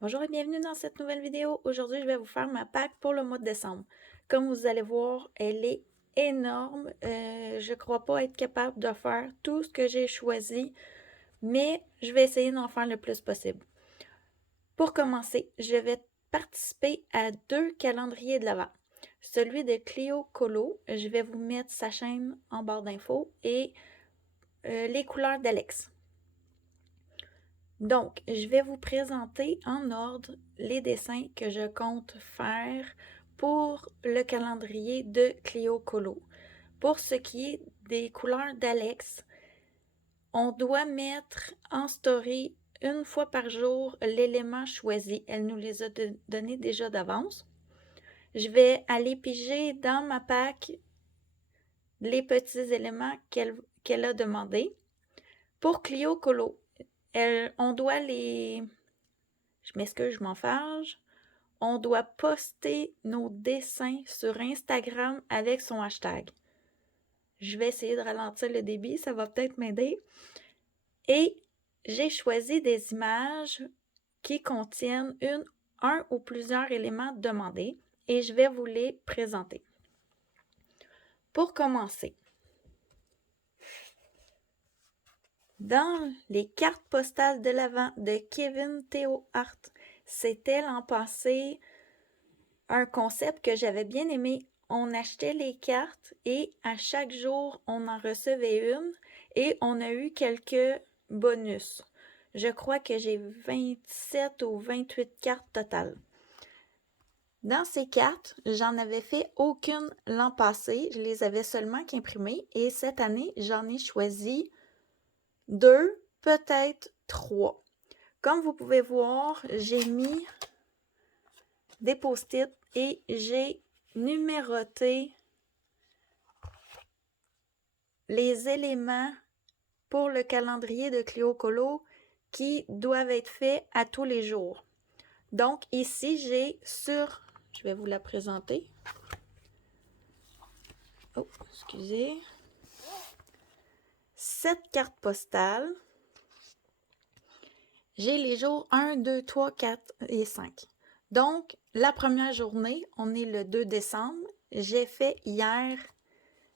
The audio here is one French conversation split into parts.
Bonjour et bienvenue dans cette nouvelle vidéo. Aujourd'hui, je vais vous faire ma pack pour le mois de décembre. Comme vous allez voir, elle est énorme. Je crois pas être capable de faire tout ce que j'ai choisi, mais je vais essayer d'en faire le plus possible. Pour commencer, je vais participer à deux calendriers de l'Avent. Celui de Cléo Colo, je vais vous mettre sa chaîne en barre d'infos, et les couleurs d'Alex. Donc, je vais vous présenter en ordre les dessins que je compte faire pour le calendrier de Clio Colo. Pour ce qui est des couleurs d'Alex, on doit mettre en story une fois par jour l'élément choisi. Elle nous les a donnés déjà d'avance. Je vais aller piger dans ma pack les petits éléments qu'elle a demandés. Pour Clio Colo, on doit les... Je m'excuse, je m'en fâche. On doit poster nos dessins sur Instagram avec son hashtag. Je vais essayer de ralentir le débit, ça va peut-être m'aider. Et j'ai choisi des images qui contiennent un ou plusieurs éléments demandés et je vais vous les présenter. Pour commencer, dans les cartes postales de l'Avent de Kevin Théo Art, c'était l'an passé un concept que j'avais bien aimé. On achetait les cartes et à chaque jour, on en recevait une et on a eu quelques bonus. Je crois que j'ai 27 ou 28 cartes totales. Dans ces cartes, j'en avais fait aucune l'an passé. Je les avais seulement qu'imprimées et cette année, j'en ai choisi 2, peut-être 3. Comme vous pouvez voir, j'ai mis des post-it et j'ai numéroté les éléments pour le calendrier de Clio Colo qui doivent être faits à tous les jours. Donc ici, j'ai je vais vous la présenter. Oh, excusez. 7 cartes postales. J'ai les jours 1, 2, 3, 4 et 5. Donc, la première journée, on est le 2 décembre. J'ai fait hier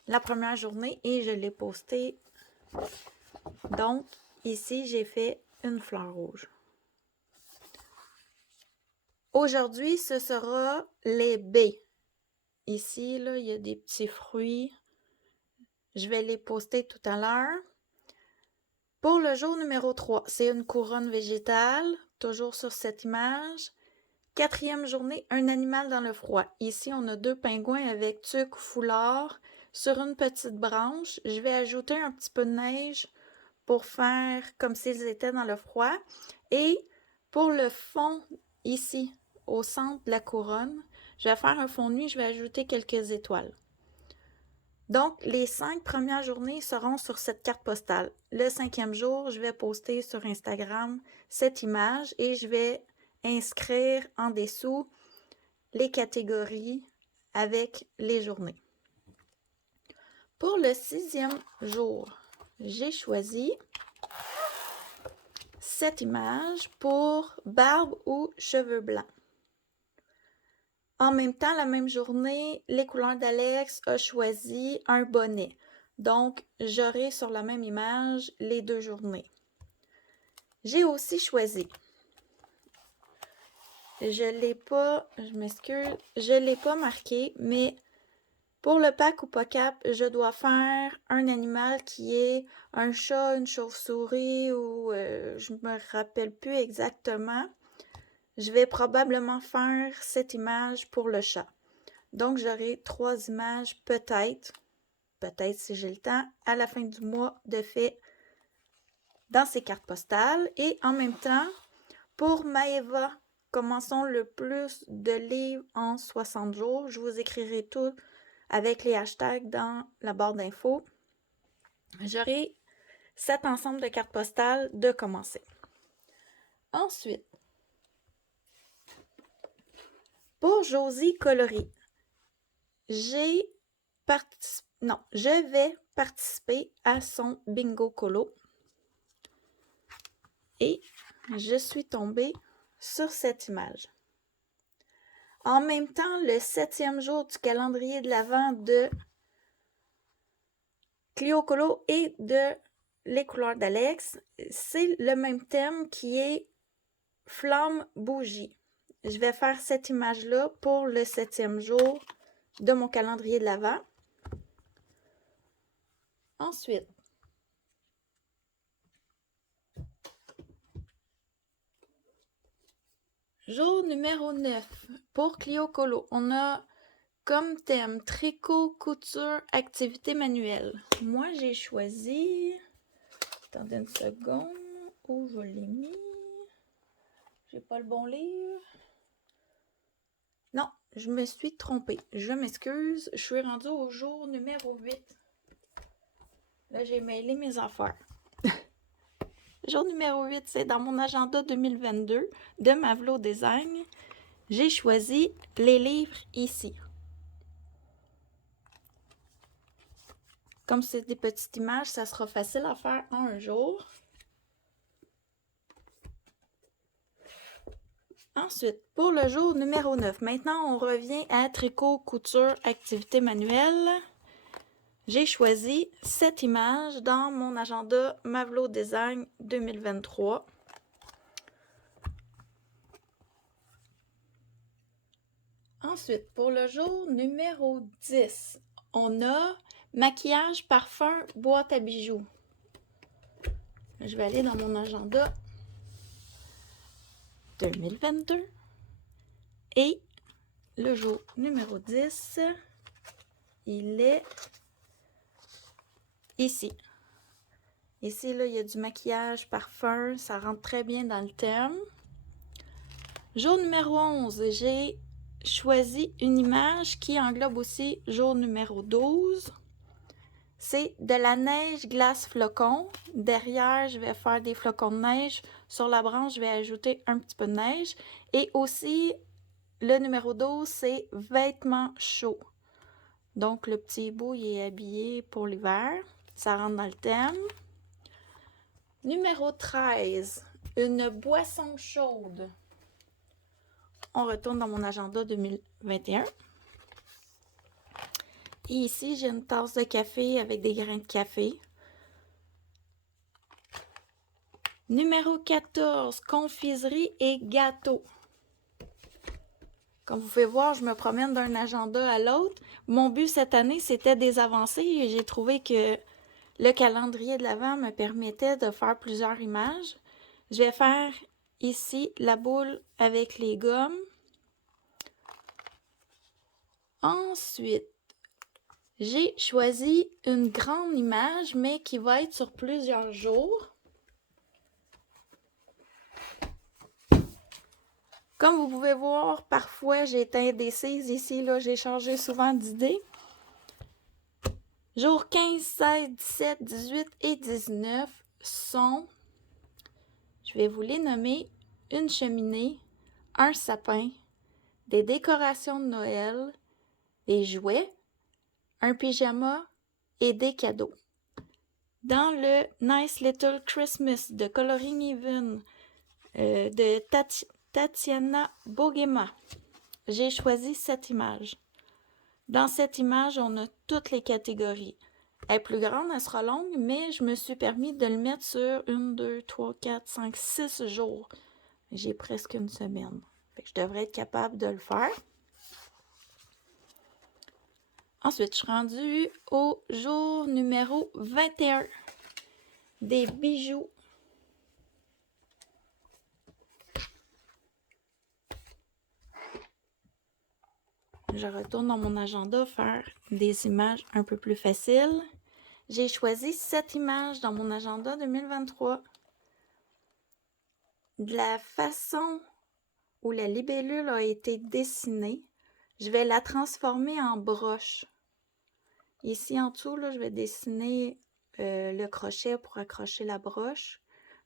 la première journée et je l'ai posté. Donc, ici, j'ai fait une fleur rouge. Aujourd'hui, ce sera les baies. Ici, là, il y a des petits fruits. Je vais les poster tout à l'heure. Pour le jour numéro 3, c'est une couronne végétale, toujours sur cette image. Quatrième journée, un animal dans le froid. Ici, on a 2 pingouins avec tuque ou foulard sur une petite branche. Je vais ajouter un petit peu de neige pour faire comme s'ils étaient dans le froid. Et pour le fond, ici, au centre de la couronne, je vais faire un fond de nuit, je vais ajouter quelques étoiles. Donc, les 5 premières journées seront sur cette carte postale. Le 5e jour, je vais poster sur Instagram cette image et je vais inscrire en dessous les catégories avec les journées. Pour le 6e jour, j'ai choisi cette image pour barbe ou cheveux blancs. En même temps, la même journée, les couleurs d'Alex a choisi un bonnet. Donc, j'aurai sur la même image les 2 journées. J'ai aussi choisi, je m'excuse, je ne l'ai pas marqué, mais pour le pack ou pas cap, je dois faire un animal qui est un chat, une chauve-souris ou je me rappelle plus exactement. Je vais probablement faire cette image pour le chat. Donc, j'aurai 3 images peut-être si j'ai le temps, à la fin du mois de fait dans ces cartes postales. Et en même temps, pour Maëva, commençons le plus de livres en 60 jours. Je vous écrirai tout avec les hashtags dans la barre d'infos. J'aurai cet ensemble de cartes postales de commencer. Ensuite, pour Josie Coloris, je vais participer à son bingo colo. Et je suis tombée sur cette image. En même temps, le 7e jour du calendrier de l'Avent de Clio Colo et de Les couleurs d'Alex, c'est le même thème qui est flamme bougie. Je vais faire cette image-là pour le 7e jour de mon calendrier de l'Avent. Ensuite, jour numéro 9 pour Clio Colo. On a comme thème tricot, couture, activité manuelle. Moi, j'ai choisi... Attendez une seconde. Où je l'ai mis? J'ai pas le bon livre. Non, je me suis trompée. Je m'excuse. Je suis rendue au jour numéro 8. Là, j'ai mêlé mes affaires. Jour numéro 8, c'est dans mon agenda 2022 de Mavlo Design. J'ai choisi les livres ici. Comme c'est des petites images, ça sera facile à faire en un jour. Ensuite, pour le jour numéro 9, maintenant on revient à tricot, couture, activité manuelle. J'ai choisi cette image dans mon agenda Mavlo Design 2023. Ensuite, pour le jour numéro 10, on a maquillage, parfum, boîte à bijoux. Je vais aller dans mon agenda 2022 et le jour numéro 10, il est ici. Ici, là, il y a du maquillage, parfum, ça rentre très bien dans le thème. Jour numéro 11, j'ai choisi une image qui englobe aussi jour numéro 12. C'est de la neige, glace, flocon. Derrière, je vais faire des flocons de neige. Sur la branche, je vais ajouter un petit peu de neige. Et aussi, le numéro 12, c'est vêtements chauds. Donc, le petit bout, il est habillé pour l'hiver. Ça rentre dans le thème. Numéro 13, une boisson chaude. On retourne dans mon agenda 2021. Et ici, j'ai une tasse de café avec des grains de café. Numéro 14, confiserie et gâteau. Comme vous pouvez voir, je me promène d'un agenda à l'autre. Mon but cette année, c'était des avancées et j'ai trouvé que le calendrier de l'Avent me permettait de faire plusieurs images. Je vais faire ici la boule avec les gommes. Ensuite, j'ai choisi une grande image, mais qui va être sur plusieurs jours. Comme vous pouvez voir, parfois j'ai été indécise ici, là, j'ai changé souvent d'idée. Jours 15, 16, 17, 18 et 19 sont, je vais vous les nommer, une cheminée, un sapin, des décorations de Noël, des jouets, un pyjama et des cadeaux. Dans le Nice Little Christmas de Coloring Even de Tatiana Bogema, j'ai choisi cette image. Dans cette image, on a toutes les catégories. Elle est plus grande, elle sera longue, mais je me suis permis de le mettre sur 1, 2, 3, 4, 5, 6 jours. J'ai presque une semaine. Fait que je devrais être capable de le faire. Ensuite, je suis rendue au jour numéro 21 des bijoux. Je retourne dans mon agenda faire des images un peu plus faciles. J'ai choisi cette image dans mon agenda 2023. De la façon où la libellule a été dessinée, je vais la transformer en broche. Ici en dessous, là, je vais dessiner le crochet pour accrocher la broche.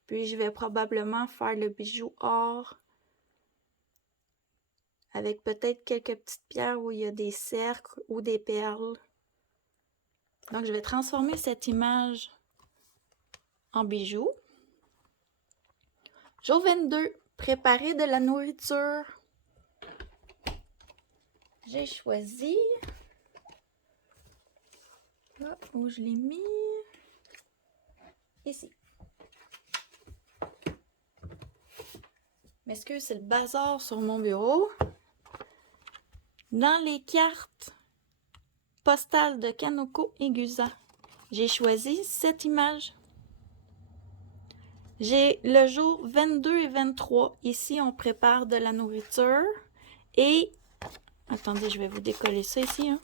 Puis je vais probablement faire le bijou or avec peut-être quelques petites pierres où il y a des cercles ou des perles. Donc je vais transformer cette image en bijou. Jour 22 préparer de la nourriture. J'ai choisi... Là où je l'ai mis... Ici. M'excuse, c'est le bazar sur mon bureau. Dans les cartes postales de Kanoko Egusa, j'ai choisi cette image. J'ai le jour 22 et 23. Ici, on prépare de la nourriture. Et, attendez, je vais vous décoller ça ici. Hein.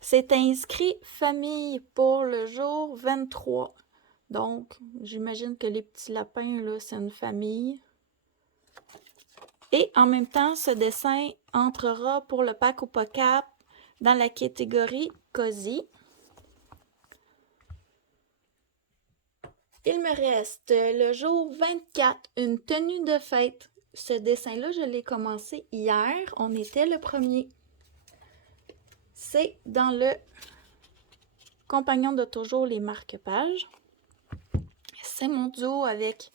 C'est inscrit famille pour le jour 23. Donc, j'imagine que les petits lapins, là, c'est une famille. Et en même temps, ce dessin entrera pour le pack Opacap dans la catégorie Cozy. Il me reste le jour 24, une tenue de fête. Ce dessin-là, je l'ai commencé hier. On était le 1er. C'est dans le compagnon de toujours les marque-pages. C'est mon duo avec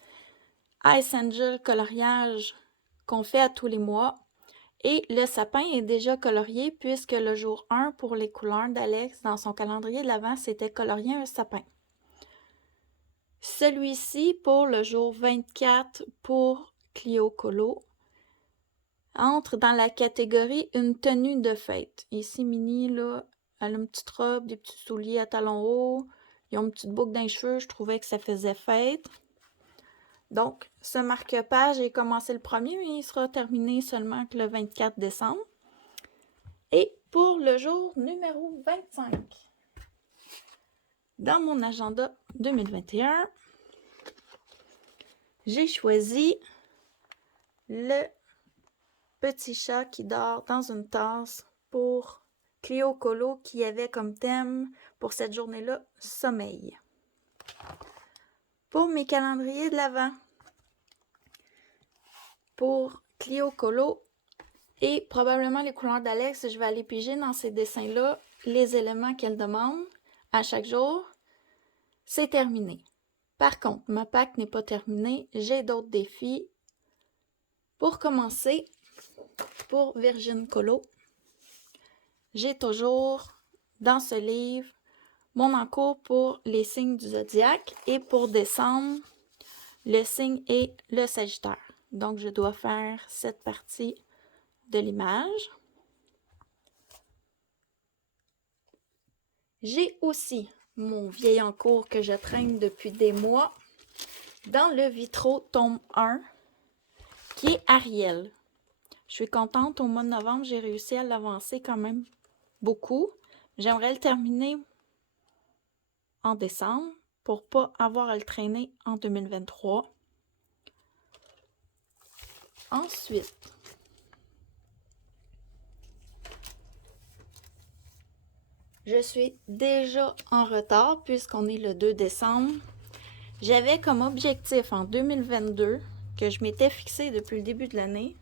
Ice Angel coloriage qu'on fait à tous les mois. Et le sapin est déjà colorié puisque le jour 1 pour les couleurs d'Alex dans son calendrier de l'Avent, c'était colorier un sapin. Celui-ci pour le jour 24 pour Clio Colo entre dans la catégorie une tenue de fête. Ici, Minnie, là, elle a une petite robe, des petits souliers à talons hauts. Ils ont une petite boucle dans les cheveux. Je trouvais que ça faisait fête. Donc, ce marque-page est commencé le 1er, mais il sera terminé seulement que le 24 décembre. Et pour le jour numéro 25, dans mon agenda 2021, j'ai choisi le petit chat qui dort dans une tasse pour Clio Colo qui avait comme thème pour cette journée-là sommeil. Pour mes calendriers de l'Avent, pour Clio Colo et probablement les couleurs d'Alex, je vais aller piger dans ces dessins-là les éléments qu'elle demande à chaque jour. C'est terminé. Par contre, ma pack n'est pas terminée. J'ai d'autres défis. Pour commencer, pour Virgin Colo, j'ai toujours dans ce livre mon encours pour les signes du zodiaque et pour décembre, le signe est le Sagittaire. Donc, je dois faire cette partie de l'image. J'ai aussi mon vieil encours que je traîne depuis des mois dans le Vitro tome 1 qui est Ariel. Je suis contente, au mois de novembre, j'ai réussi à l'avancer quand même beaucoup. J'aimerais le terminer en décembre pour ne pas avoir à le traîner en 2023. Ensuite, je suis déjà en retard puisqu'on est le 2 décembre. J'avais comme objectif en 2022 que je m'étais fixé depuis le début de l'année.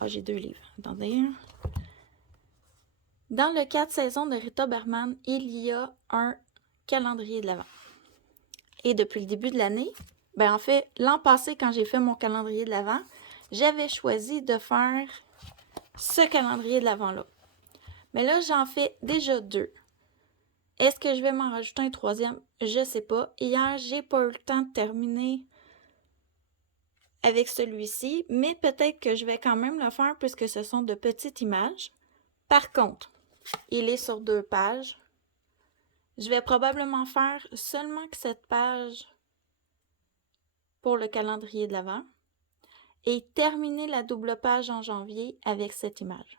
Ah, j'ai 2 livres. Attendez. Dans le 4 saisons de Rita Berman, il y a un calendrier de l'Avent. Et depuis le début de l'année, en fait, l'an passé, quand j'ai fait mon calendrier de l'Avent, j'avais choisi de faire ce calendrier de l'Avent-là. Mais là, j'en fais déjà 2. Est-ce que je vais m'en rajouter un 3e? Je ne sais pas. Hier, j'ai pas eu le temps de terminer avec celui-ci, mais peut-être que je vais quand même le faire puisque ce sont de petites images. Par contre, il est sur 2 pages. Je vais probablement faire seulement que cette page pour le calendrier de l'Avent et terminer la double page en janvier avec cette image.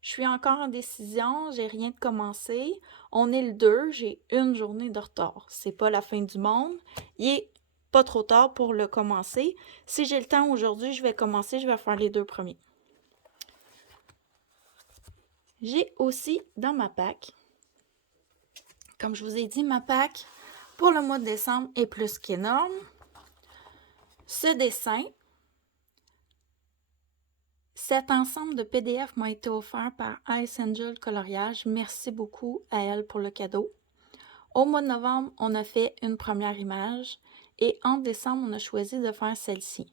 Je suis encore en décision, j'ai rien de commencé. On est le 2, j'ai une journée de retard. C'est pas la fin du monde. Il est pas trop tard pour le commencer. Si j'ai le temps aujourd'hui, je vais commencer, je vais faire les 2 premiers. J'ai aussi dans ma pack, comme je vous ai dit, ma pack pour le mois de décembre est plus qu'énorme. Ce dessin, cet ensemble de PDF m'a été offert par Ice Angel Coloriage. Merci beaucoup à elle pour le cadeau. Au mois de novembre, on a fait une première image et en décembre, on a choisi de faire celle-ci.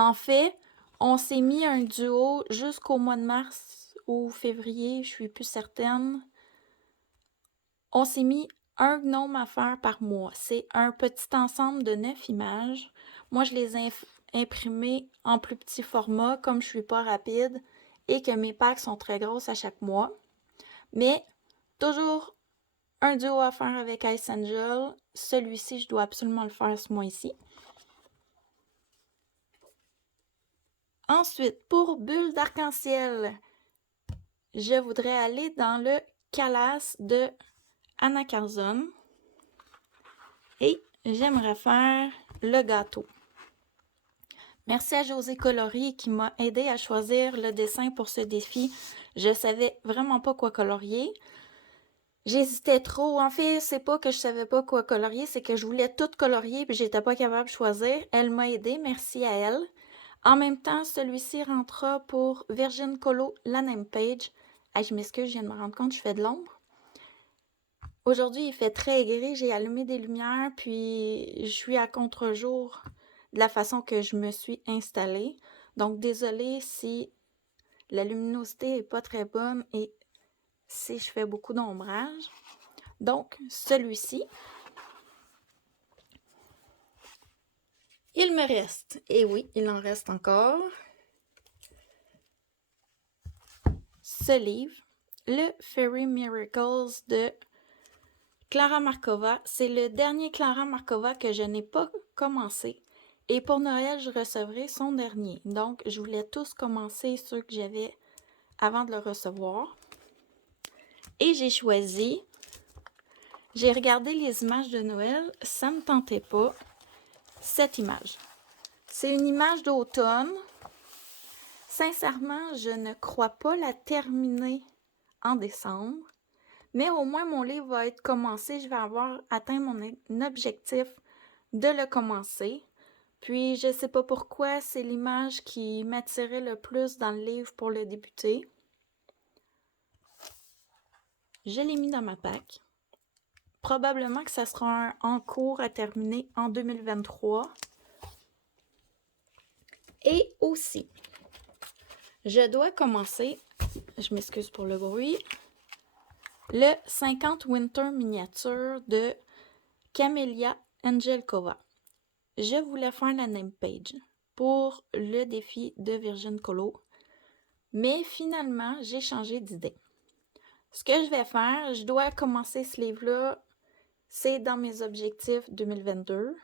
En fait, on s'est mis un duo jusqu'au mois de mars ou février, je suis plus certaine. On s'est mis un gnome à faire par mois. C'est un petit ensemble de 9 images. Moi, je les ai imprimées en plus petit format, comme je suis pas rapide et que mes packs sont très grosses à chaque mois. Mais toujours un duo à faire avec Ice Angel. Celui-ci, je dois absolument le faire ce mois-ci. Ensuite, pour Bulle d'arc-en-ciel, je voudrais aller dans le Calas de Anna Carzon. Et j'aimerais faire le gâteau. Merci à José Colorier qui m'a aidé à choisir le dessin pour ce défi. Je savais vraiment pas quoi colorier. J'hésitais trop. En fait, c'est pas que je savais pas quoi colorier, c'est que je voulais tout colorier puis j'étais pas capable de choisir. Elle m'a aidé, merci à elle. En même temps, celui-ci rentrera pour Virgin Colo, la name page. Hey, je m'excuse, je viens de me rendre compte, je fais de l'ombre. Aujourd'hui, il fait très gris, j'ai allumé des lumières, puis je suis à contre-jour de la façon que je me suis installée. Donc, désolée si la luminosité n'est pas très bonne et si je fais beaucoup d'ombrage. Donc, celui-ci, il me reste, et oui, il en reste encore, ce livre, le Fairy Miracles de Clara Markova. C'est le dernier Clara Markova que je n'ai pas commencé. Et pour Noël, je recevrai son dernier. Donc, je voulais tous commencer ceux que j'avais avant de le recevoir. Et j'ai choisi, j'ai regardé les images de Noël, ça ne me tentait pas, cette image. C'est une image d'automne. Sincèrement, je ne crois pas la terminer en décembre. Mais au moins, mon livre va être commencé. Je vais avoir atteint mon objectif de le commencer. Puis, je sais pas pourquoi, c'est l'image qui m'attirait le plus dans le livre pour le débuter. Je l'ai mis dans ma pack. Probablement que ça sera un en cours à terminer en 2023. Et aussi, je dois commencer, je m'excuse pour le bruit, le 50 Winter Miniature de Camélia Angelkova. Je voulais faire la name page pour le défi de Virgin Colo, mais finalement, j'ai changé d'idée. Ce que je vais faire, je dois commencer ce livre-là, c'est dans mes objectifs 2022.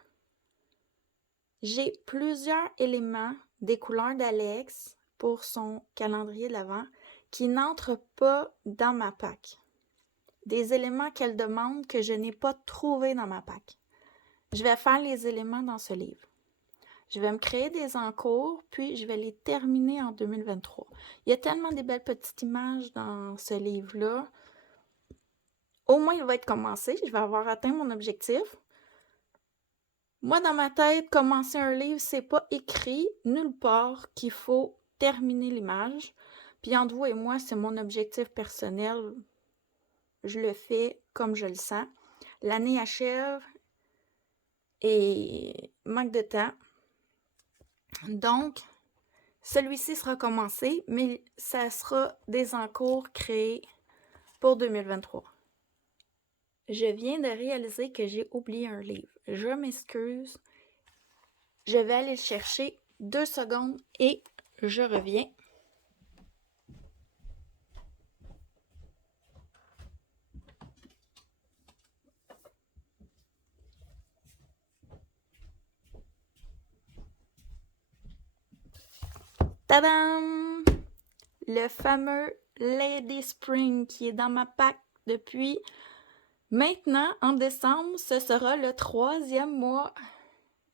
J'ai plusieurs éléments des couleurs d'Alex pour son calendrier de l'Avent qui n'entrent pas dans ma pack. Des éléments qu'elle demande que je n'ai pas trouvé dans ma pack. Je vais faire les éléments dans ce livre. Je vais me créer des encours, puis je vais les terminer en 2023. Il y a tellement de belles petites images dans ce livre-là. Au moins, il va être commencé. Je vais avoir atteint mon objectif. Moi, dans ma tête, commencer un livre, c'est pas écrit nulle part qu'il faut terminer l'image. Puis entre vous et moi, c'est mon objectif personnel. Je le fais comme je le sens. L'année achève et manque de temps. Donc, celui-ci sera commencé, mais ça sera des encours créés pour 2023. Je viens de réaliser que j'ai oublié un livre. Je m'excuse. Je vais aller le chercher 2 secondes et je reviens. Tadam! Le fameux Lady Spring qui est dans ma pack depuis maintenant, en décembre, ce sera le 3e mois.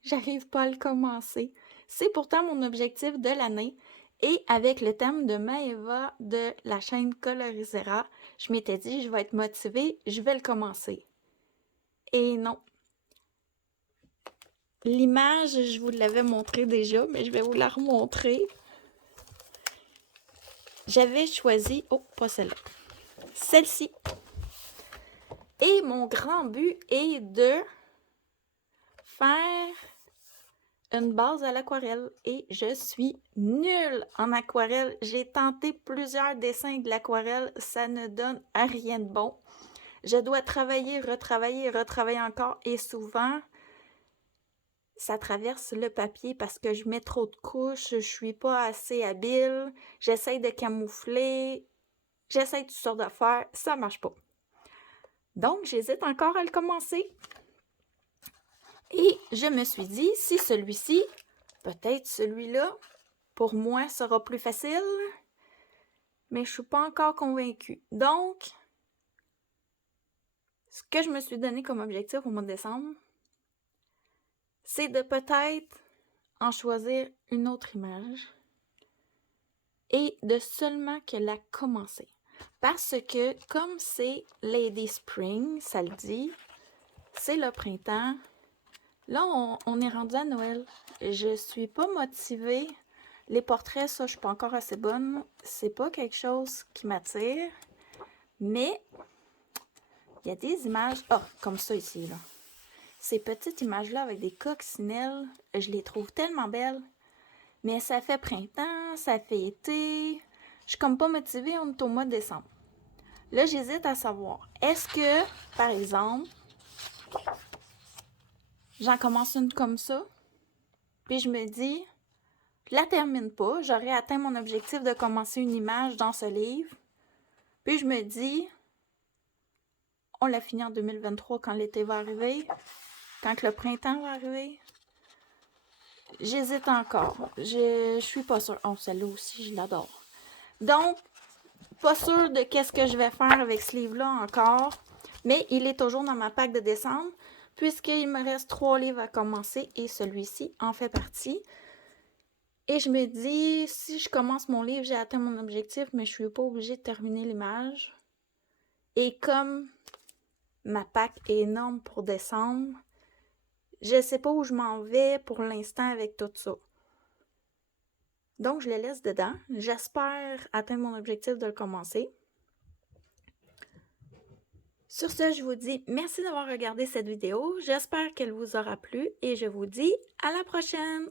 J'arrive pas à le commencer. C'est pourtant mon objectif de l'année. Et avec le thème de Maeva de la chaîne Colorisera, je m'étais dit, je vais être motivée, je vais le commencer. Et non. L'image, je vous l'avais montrée déjà, mais je vais vous la remontrer. J'avais choisi, oh, pas celle-là, celle-ci. Et mon grand but est de faire une base à l'aquarelle et je suis nulle en aquarelle. J'ai tenté plusieurs dessins de l'aquarelle, ça ne donne à rien de bon. Je dois travailler, retravailler encore et souvent, ça traverse le papier parce que je mets trop de couches, je suis pas assez habile, j'essaye de camoufler, j'essaye toutes sortes d'affaires, ça marche pas. Donc, j'hésite encore à le commencer. Et je me suis dit, si celui-ci, peut-être celui-là, pour moi, sera plus facile, mais je suis pas encore convaincue. Donc, ce que je me suis donné comme objectif au mois de décembre, c'est de peut-être en choisir une autre image et de seulement que la commencer. Parce que comme c'est Lady Spring, ça le dit, c'est le printemps. Là, on est rendu à Noël. Je suis pas motivée. Les portraits, ça, je suis pas encore assez bonne. C'est pas quelque chose qui m'attire. Mais il y a des images, comme ça ici, là. Ces petites images-là avec des coccinelles, je les trouve tellement belles. Mais ça fait printemps, ça fait été. Je suis comme pas motivée, on est au mois de décembre. Là, j'hésite à savoir, est-ce que, par exemple, j'en commence une comme ça, puis je me dis, je la termine pas, j'aurais atteint mon objectif de commencer une image dans ce livre, puis je me dis, on l'a fini en 2023 quand l'été va arriver, quand le printemps va arriver. J'hésite encore. Je suis pas sûre. Oh, celle-là aussi, je l'adore. Donc, pas sûre de qu'est-ce que je vais faire avec ce livre-là encore, mais il est toujours dans ma pack de décembre, puisqu'il me reste 3 livres à commencer et celui-ci en fait partie. Et je me dis, si je commence mon livre, j'ai atteint mon objectif, mais je suis pas obligée de terminer l'image. Et comme ma pack est énorme pour décembre, je sais pas où je m'en vais pour l'instant avec tout ça. Donc, je le laisse dedans. J'espère atteindre mon objectif de le commencer. Sur ce, je vous dis merci d'avoir regardé cette vidéo. J'espère qu'elle vous aura plu et je vous dis à la prochaine!